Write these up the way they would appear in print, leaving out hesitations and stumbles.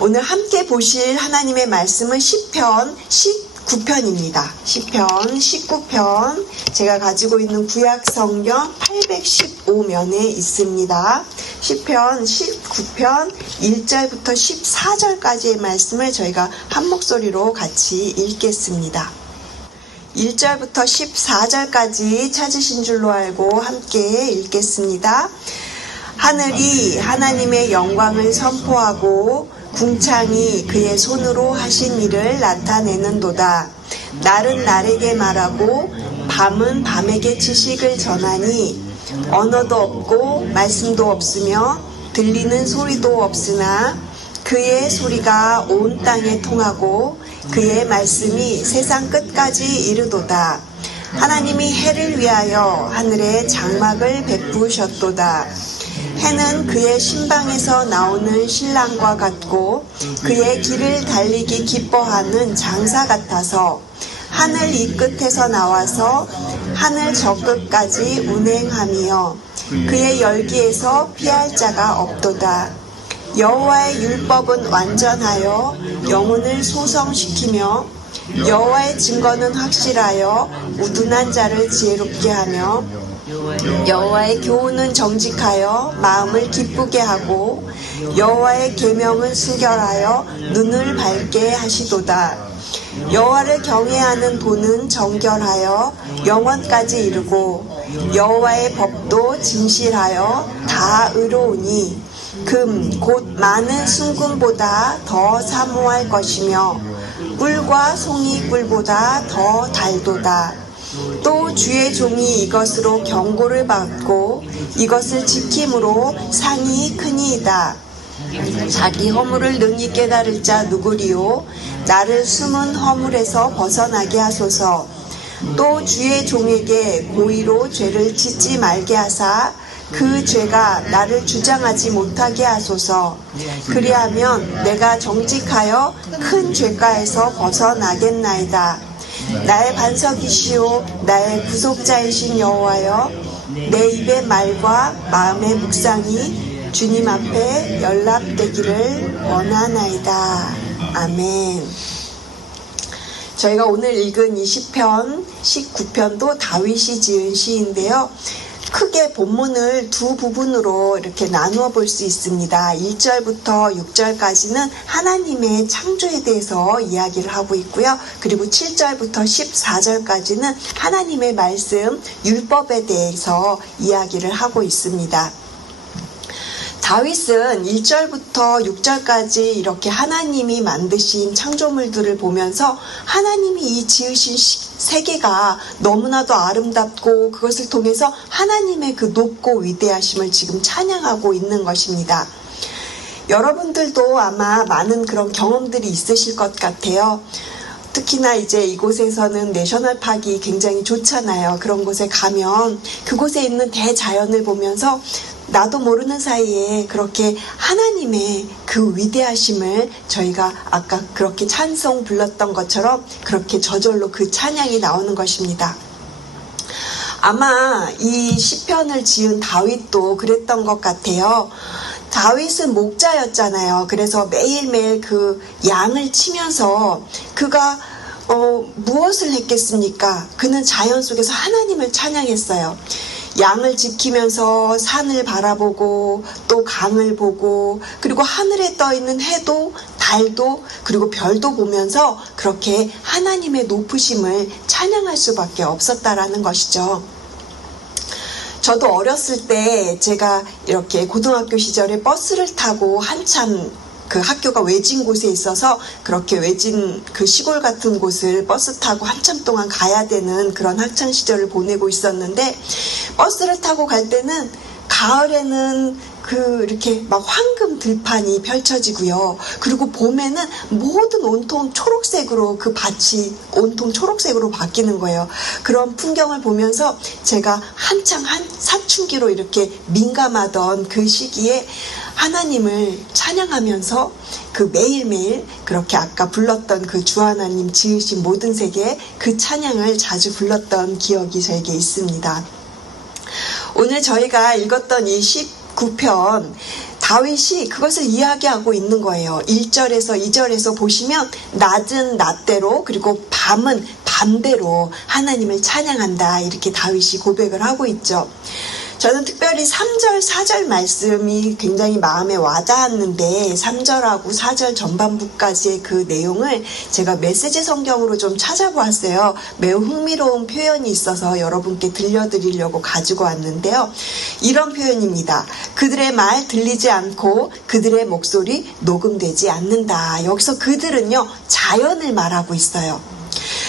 오늘 함께 보실 하나님의 말씀은 시편 19편입니다. 시편 19편 제가 가지고 있는 구약 성경 815면에 있습니다. 시편 19편 1절부터 14절까지의 말씀을 저희가 한 목소리로 같이 읽겠습니다. 1절부터 14절까지 찾으신 줄로 알고 함께 읽겠습니다. 하늘이 하나님의 영광을 선포하고 궁창이 그의 손으로 하신 일을 나타내는도다. 날은 날에게 말하고 밤은 밤에게 지식을 전하니 언어도 없고 말씀도 없으며 들리는 소리도 없으나 그의 소리가 온 땅에 통하고 그의 말씀이 세상 끝까지 이르도다. 하나님이 해를 위하여 하늘에 장막을 베푸셨도다. 해는 그의 신방에서 나오는 신랑과 같고 그의 길을 달리기 기뻐하는 장사 같아서 하늘 이 끝에서 나와서 하늘 저 끝까지 운행하며 그의 열기에서 피할 자가 없도다. 여호와의 율법은 완전하여 영혼을 소성시키며 여호와의 증거는 확실하여 우둔한 자를 지혜롭게 하며 여호와의 교훈은 정직하여 마음을 기쁘게 하고 여호와의 계명은 순결하여 눈을 밝게 하시도다. 여호와를 경외하는 도는 정결하여 영원까지 이르고 여호와의 법도 진실하여 다 의로우니 금 곧 많은 순금보다 더 사모할 것이며 꿀과 송이 꿀보다 더 달도다. 또 주의 종이 이것으로 경고를 받고 이것을 지킴으로 상이 크니이다. 자기 허물을 능히 깨달을 자 누구리요? 나를 숨은 허물에서 벗어나게 하소서. 또 주의 종에게 고의로 죄를 짓지 말게 하사 그 죄가 나를 주장하지 못하게 하소서. 그리하면 내가 정직하여 큰 죄가에서 벗어나겠나이다. 나의 반석이시오 나의 구속자이신 여호와여, 내 입의 말과 마음의 묵상이 주님 앞에 연락되기를 원하나이다. 아멘. 저희가 오늘 읽은 이 시편 19편도 다윗이 지은 시인데요. 크게 본문을 두 부분으로 이렇게 나누어 볼 수 있습니다. 1절부터 6절까지는 하나님의 창조에 대해서 이야기를 하고 있고요. 그리고 7절부터 14절까지는 하나님의 말씀, 율법에 대해서 이야기를 하고 있습니다. 다윗은 1절부터 6절까지 이렇게 하나님이 만드신 창조물들을 보면서 하나님이 이 지으신 세계가 너무나도 아름답고 그것을 통해서 하나님의 그 높고 위대하심을 지금 찬양하고 있는 것입니다. 여러분들도 아마 많은 그런 경험들이 있으실 것 같아요. 특히나 이제 이곳에서는 내셔널파크가 굉장히 좋잖아요. 그런 곳에 가면 그곳에 있는 대자연을 보면서 나도 모르는 사이에 그렇게 하나님의 그 위대하심을 저희가 아까 그렇게 찬송 불렀던 것처럼 그렇게 저절로 그 찬양이 나오는 것입니다. 아마 이 시편을 지은 다윗도 그랬던 것 같아요. 다윗은 목자였잖아요. 그래서 매일매일 그 양을 치면서 그가 무엇을 했겠습니까? 그는 자연 속에서 하나님을 찬양했어요. 양을 지키면서 산을 바라보고 또 강을 보고 그리고 하늘에 떠있는 해도 달도 그리고 별도 보면서 그렇게 하나님의 높으심을 찬양할 수밖에 없었다라는 것이죠. 저도 어렸을 때 제가 이렇게 고등학교 시절에 버스를 타고 한참 그 학교가 외진 곳에 있어서 그렇게 외진 그 시골 같은 곳을 버스 타고 한참 동안 가야 되는 그런 학창 시절을 보내고 있었는데, 버스를 타고 갈 때는 가을에는 그 이렇게 막 황금 들판이 펼쳐지고요. 그리고 봄에는 모든 온통 초록색으로 그 밭이 온통 초록색으로 바뀌는 거예요. 그런 풍경을 보면서 제가 한창 사춘기로 이렇게 민감하던 그 시기에 하나님을 찬양하면서 그 매일매일 그렇게 아까 불렀던 그 주 하나님 지으신 모든 세계 그 찬양을 자주 불렀던 기억이 저에게 있습니다. 오늘 저희가 읽었던 이 19편 다윗이 그것을 이야기하고 있는 거예요. 1절에서 2절에서 보시면 낮은 낮대로 그리고 밤은 밤대로 하나님을 찬양한다, 이렇게 다윗이 고백을 하고 있죠. 저는 특별히 3절, 4절 말씀이 굉장히 마음에 와닿았는데 3절하고 4절 전반부까지의 그 내용을 제가 메시지 성경으로 좀 찾아보았어요. 매우 흥미로운 표현이 있어서 여러분께 들려드리려고 가지고 왔는데요. 이런 표현입니다. 그들의 말 들리지 않고 그들의 목소리 녹음되지 않는다. 여기서 그들은요, 자연을 말하고 있어요.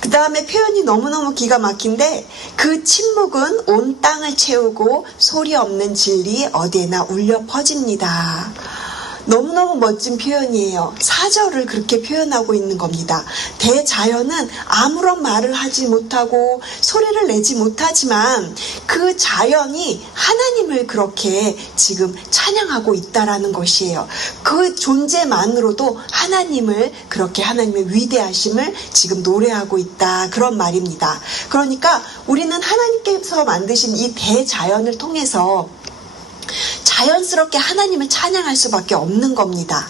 그 다음에 표현이 너무너무 기가 막힌데, 그 침묵은 온 땅을 채우고 소리 없는 진리 어디에나 울려 퍼집니다. 너무너무 멋진 표현이에요. 4절을 그렇게 표현하고 있는 겁니다. 대자연은 아무런 말을 하지 못하고 소리를 내지 못하지만 그 자연이 하나님을 그렇게 지금 찬양하고 있다라는 것이에요. 그 존재만으로도 하나님을 그렇게, 하나님의 위대하심을 지금 노래하고 있다, 그런 말입니다. 그러니까 우리는 하나님께서 만드신 이 대자연을 통해서 자연스럽게 하나님을 찬양할 수밖에 없는 겁니다.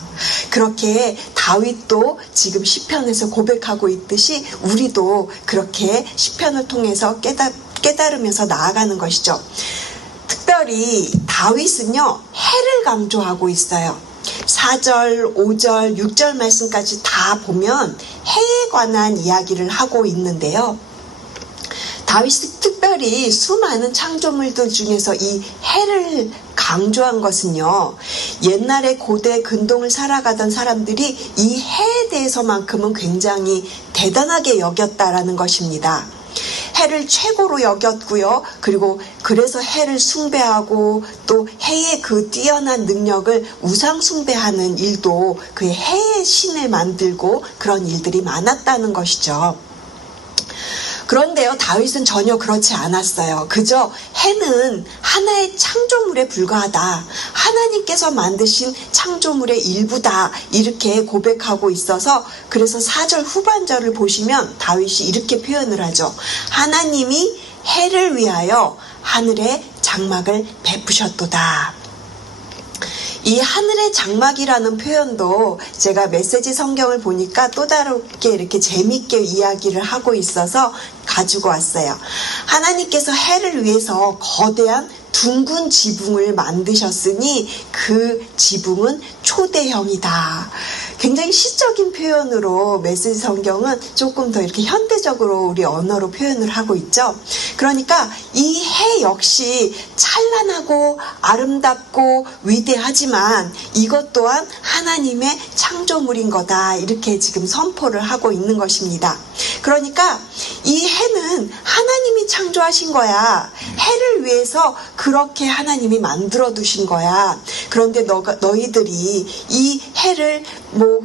그렇게 다윗도 지금 시편에서 고백하고 있듯이 우리도 그렇게 시편을 통해서 깨달으면서 나아가는 것이죠. 특별히 다윗은요, 해를 강조하고 있어요. 4절, 5절, 6절 말씀까지 다 보면 해에 관한 이야기를 하고 있는데요. 다윗이 특별히 수많은 창조물들 중에서 이 해를 강조한 것은요, 옛날에 고대 근동을 살아가던 사람들이 이 해에 대해서만큼은 굉장히 대단하게 여겼다라는 것입니다. 해를 최고로 여겼고요. 그리고 그래서 해를 숭배하고 또 해의 그 뛰어난 능력을 우상 숭배하는 일도, 그 해의 신을 만들고 그런 일들이 많았다는 것이죠. 그런데요, 다윗은 전혀 그렇지 않았어요. 그저 해는 하나의 창조물에 불과하다, 하나님께서 만드신 창조물의 일부다, 이렇게 고백하고 있어서, 그래서 4절 후반절을 보시면 다윗이 이렇게 표현을 하죠. 하나님이 해를 위하여 하늘에 장막을 베푸셨도다. 이 하늘의 장막이라는 표현도 제가 메시지 성경을 보니까 또 다르게 이렇게 재밌게 이야기를 하고 있어서 가지고 왔어요. 하나님께서 해를 위해서 거대한 둥근 지붕을 만드셨으니 그 지붕은 초대형이다. 굉장히 시적인 표현으로 메시지 성경은 조금 더 이렇게 현대적으로 우리 언어로 표현을 하고 있죠. 그러니까 이 해 역시 찬란하고 아름답고 위대하지만 이것 또한 하나님의 창조물인 거다, 이렇게 지금 선포를 하고 있는 것입니다. 그러니까 이 해는 하나님이 창조하신 거야. 해를 위해서 그렇게 하나님이 만들어 두신 거야. 그런데 너희들이 이 해를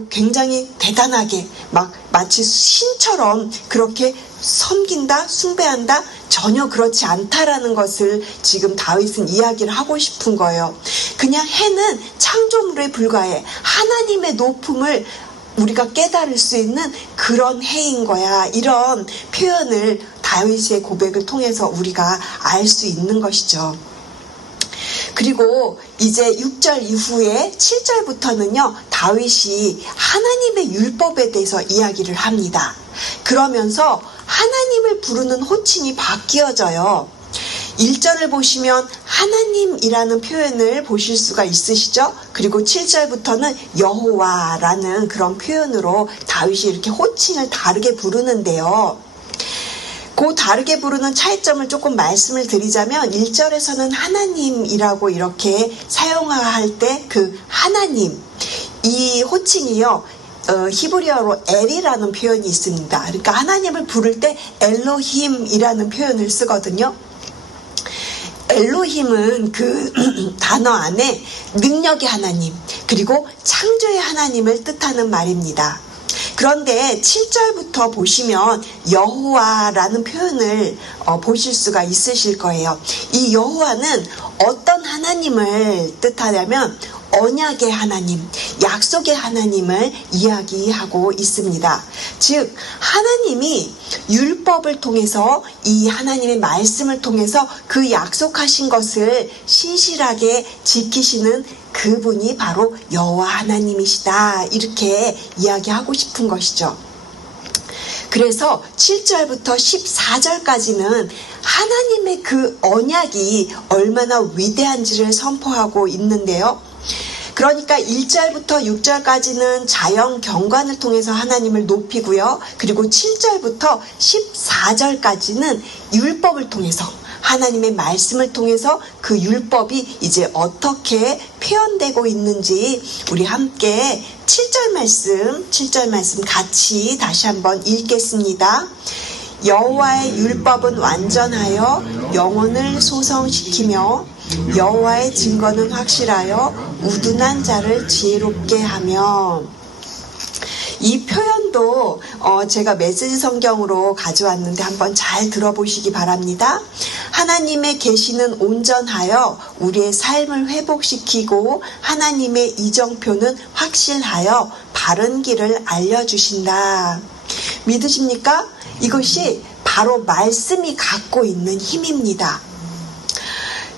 굉장히 대단하게 마치 신처럼 그렇게 섬긴다, 숭배한다, 전혀 그렇지 않다라는 것을 지금 다윗은 이야기를 하고 싶은 거예요. 그냥 해는 창조물에 불과해. 하나님의 높음을 우리가 깨달을 수 있는 그런 해인 거야. 이런 표현을 다윗의 고백을 통해서 우리가 알 수 있는 것이죠. 그리고 이제 6절 이후에 7절부터는요, 다윗이 하나님의 율법에 대해서 이야기를 합니다. 그러면서 하나님을 부르는 호칭이 바뀌어져요. 1절을 보시면 하나님이라는 표현을 보실 수가 있으시죠? 그리고 7절부터는 여호와라는 그런 표현으로 다윗이 이렇게 호칭을 다르게 부르는데요. 그 다르게 부르는 차이점을 조금 말씀을 드리자면, 1절에서는 하나님이라고 이렇게 사용할 때 그 하나님, 이 호칭이요, 히브리어로 엘이라는 표현이 있습니다. 그러니까 하나님을 부를 때 엘로힘이라는 표현을 쓰거든요. 엘로힘은 그 단어 안에 능력의 하나님, 그리고 창조의 하나님을 뜻하는 말입니다. 그런데 7절부터 보시면 여호와라는 표현을 보실 수가 있으실 거예요. 이 여호와는 어떤 하나님을 뜻하냐면 언약의 하나님, 약속의 하나님을 이야기하고 있습니다. 즉 하나님이 율법을 통해서 이 하나님의 말씀을 통해서 그 약속하신 것을 신실하게 지키시는 그분이 바로 여호와 하나님이시다, 이렇게 이야기하고 싶은 것이죠. 그래서 7절부터 14절까지는 하나님의 그 언약이 얼마나 위대한지를 선포하고 있는데요. 그러니까 1절부터 6절까지는 자연 경관을 통해서 하나님을 높이고요. 그리고 7절부터 14절까지는 율법을 통해서, 하나님의 말씀을 통해서 그 율법이 이제 어떻게 표현되고 있는지 우리 함께 7절 말씀 같이 다시 한번 읽겠습니다. 여호와의 율법은 완전하여 영혼을 소성시키며 여호와의 증거는 확실하여 우둔한 자를 지혜롭게 하며. 이 표현도 제가 메시지 성경으로 가져왔는데 한번 잘 들어보시기 바랍니다. 하나님의 계시는 온전하여 우리의 삶을 회복시키고 하나님의 이정표는 확실하여 바른 길을 알려주신다. 믿으십니까? 이것이 바로 말씀이 갖고 있는 힘입니다.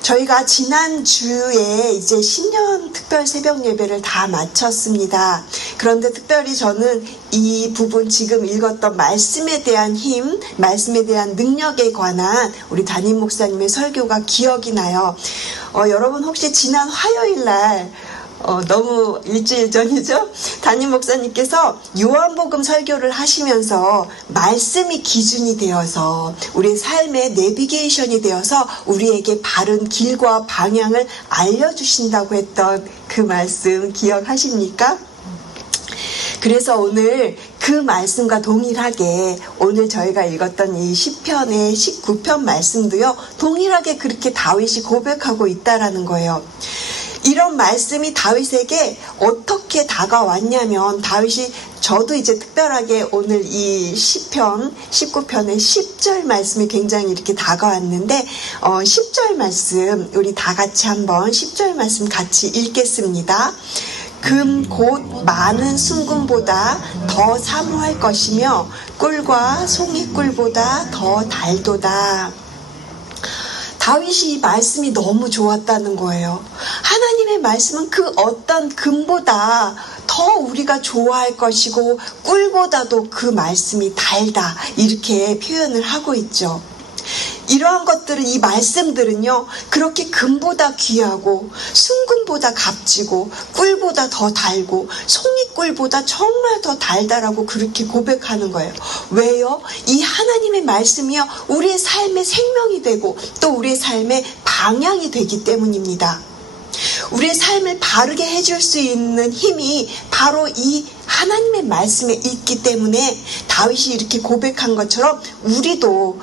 저희가 지난주에 이제 신년 특별 새벽 예배를 다 마쳤습니다. 그런데 특별히 저는 이 부분, 지금 읽었던 말씀에 대한 힘, 말씀에 대한 능력에 관한 우리 담임 목사님의 설교가 기억이 나요. 여러분 혹시 지난 화요일 날 너무 일주일 전이죠? 담임 목사님께서 요한복음 설교를 하시면서 말씀이 기준이 되어서 우리의 삶의 내비게이션이 되어서 우리에게 바른 길과 방향을 알려주신다고 했던 그 말씀 기억하십니까? 그래서 오늘 그 말씀과 동일하게 오늘 저희가 읽었던 이 시편의 19편 말씀도요, 동일하게 그렇게 다윗이 고백하고 있다라는 거예요. 이런 말씀이 다윗에게 어떻게 다가왔냐면, 다윗이, 저도 이제 특별하게 오늘 이 시편 19편의 10절 말씀이 굉장히 이렇게 다가왔는데 10절 말씀 우리 다 같이 한번 10절 말씀 같이 읽겠습니다. 금 곧 많은 순금보다 더 사모할 것이며 꿀과 송이꿀보다 더 달도다. 다윗이 이 말씀이 너무 좋았다는 거예요. 하나님의 말씀은 그 어떤 금보다 더 우리가 좋아할 것이고 꿀보다도 그 말씀이 달다, 이렇게 표현을 하고 있죠. 이러한 것들은, 이 말씀들은요, 그렇게 금보다 귀하고 순금보다 값지고 꿀보다 더 달고 송이꿀보다 정말 더 달다라고 그렇게 고백하는 거예요. 왜요? 이 하나님의 말씀이요, 우리의 삶의 생명이 되고 또 우리의 삶의 방향이 되기 때문입니다. 우리의 삶을 바르게 해줄 수 있는 힘이 바로 이 하나님의 말씀에 있기 때문에 다윗이 이렇게 고백한 것처럼 우리도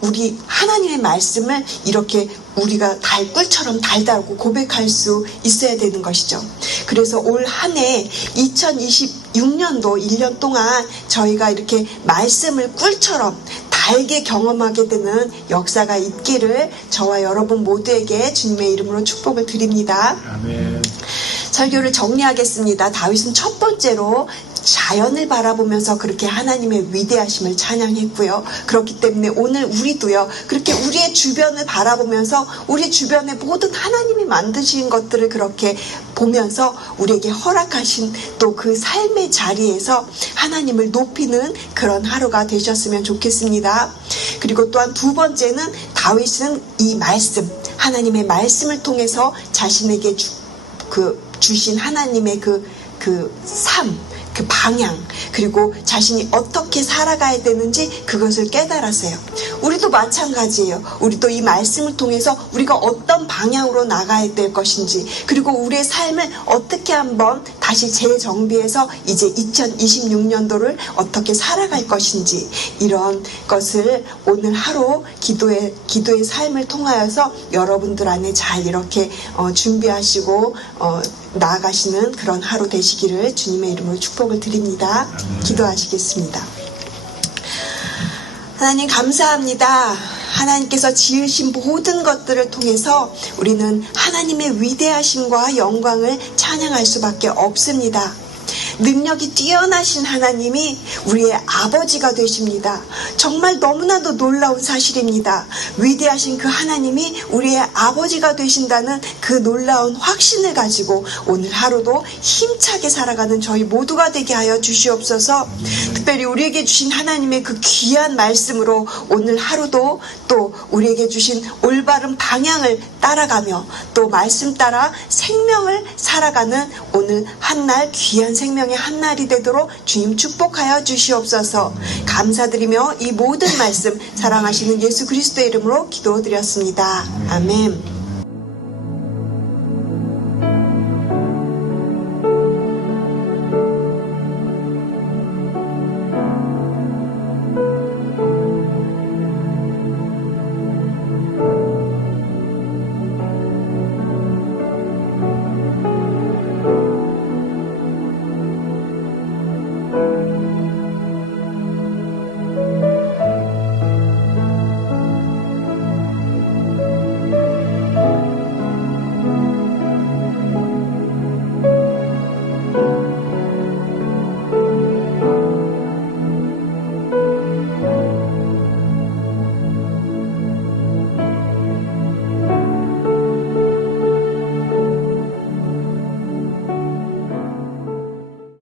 우리 하나님의 말씀을 이렇게 우리가 꿀처럼 달다고 고백할 수 있어야 되는 것이죠. 그래서 올 한 해 2026년도 1년 동안 저희가 이렇게 말씀을 꿀처럼 달게 경험하게 되는 역사가 있기를 저와 여러분 모두에게 주님의 이름으로 축복을 드립니다. 아멘. 설교를 정리하겠습니다. 다윗은 첫 번째로 자연을 바라보면서 그렇게 하나님의 위대하심을 찬양했고요. 그렇기 때문에 오늘 우리도요, 그렇게 우리의 주변을 바라보면서 우리 주변의 모든 하나님이 만드신 것들을 그렇게 보면서 우리에게 허락하신 또 그 삶의 자리에서 하나님을 높이는 그런 하루가 되셨으면 좋겠습니다. 그리고 또한 두 번째는 다윗은 이 말씀, 하나님의 말씀을 통해서 자신에게 주신 하나님의 그 삶, 그 방향, 그리고 자신이 어떻게 살아가야 되는지 그것을 깨달았어요. 우리도 마찬가지예요. 우리도 이 말씀을 통해서 우리가 어떤 방향으로 나가야 될 것인지, 그리고 우리의 삶을 어떻게 한번 다시 재정비해서 이제 2026년도를 어떻게 살아갈 것인지, 이런 것을 오늘 하루 기도의 삶을 통하여서 여러분들 안에 잘 이렇게 준비하시고 나아가시는 그런 하루 되시기를 주님의 이름으로 축복을 드립니다. 기도하시겠습니다. 하나님 감사합니다. 하나님께서 지으신 모든 것들을 통해서 우리는 하나님의 위대하심과 영광을 찬양할 수밖에 없습니다. 능력이 뛰어나신 하나님이 우리의 아버지가 되십니다. 정말 너무나도 놀라운 사실입니다. 위대하신 그 하나님이 우리의 아버지가 되신다는 그 놀라운 확신을 가지고 오늘 하루도 힘차게 살아가는 저희 모두가 되게 하여 주시옵소서. 특별히 우리에게 주신 하나님의 그 귀한 말씀으로 오늘 하루도 또 우리에게 주신 올바른 방향을 따라가며 또 말씀 따라 생명을 살아가는 오늘 한날 귀한 생명의 한날이 되도록 주님 축복하여 주시옵소서. 감사드리며 이 모든 말씀 사랑하시는 예수 그리스도의 이름으로 기도드렸습니다. 아멘.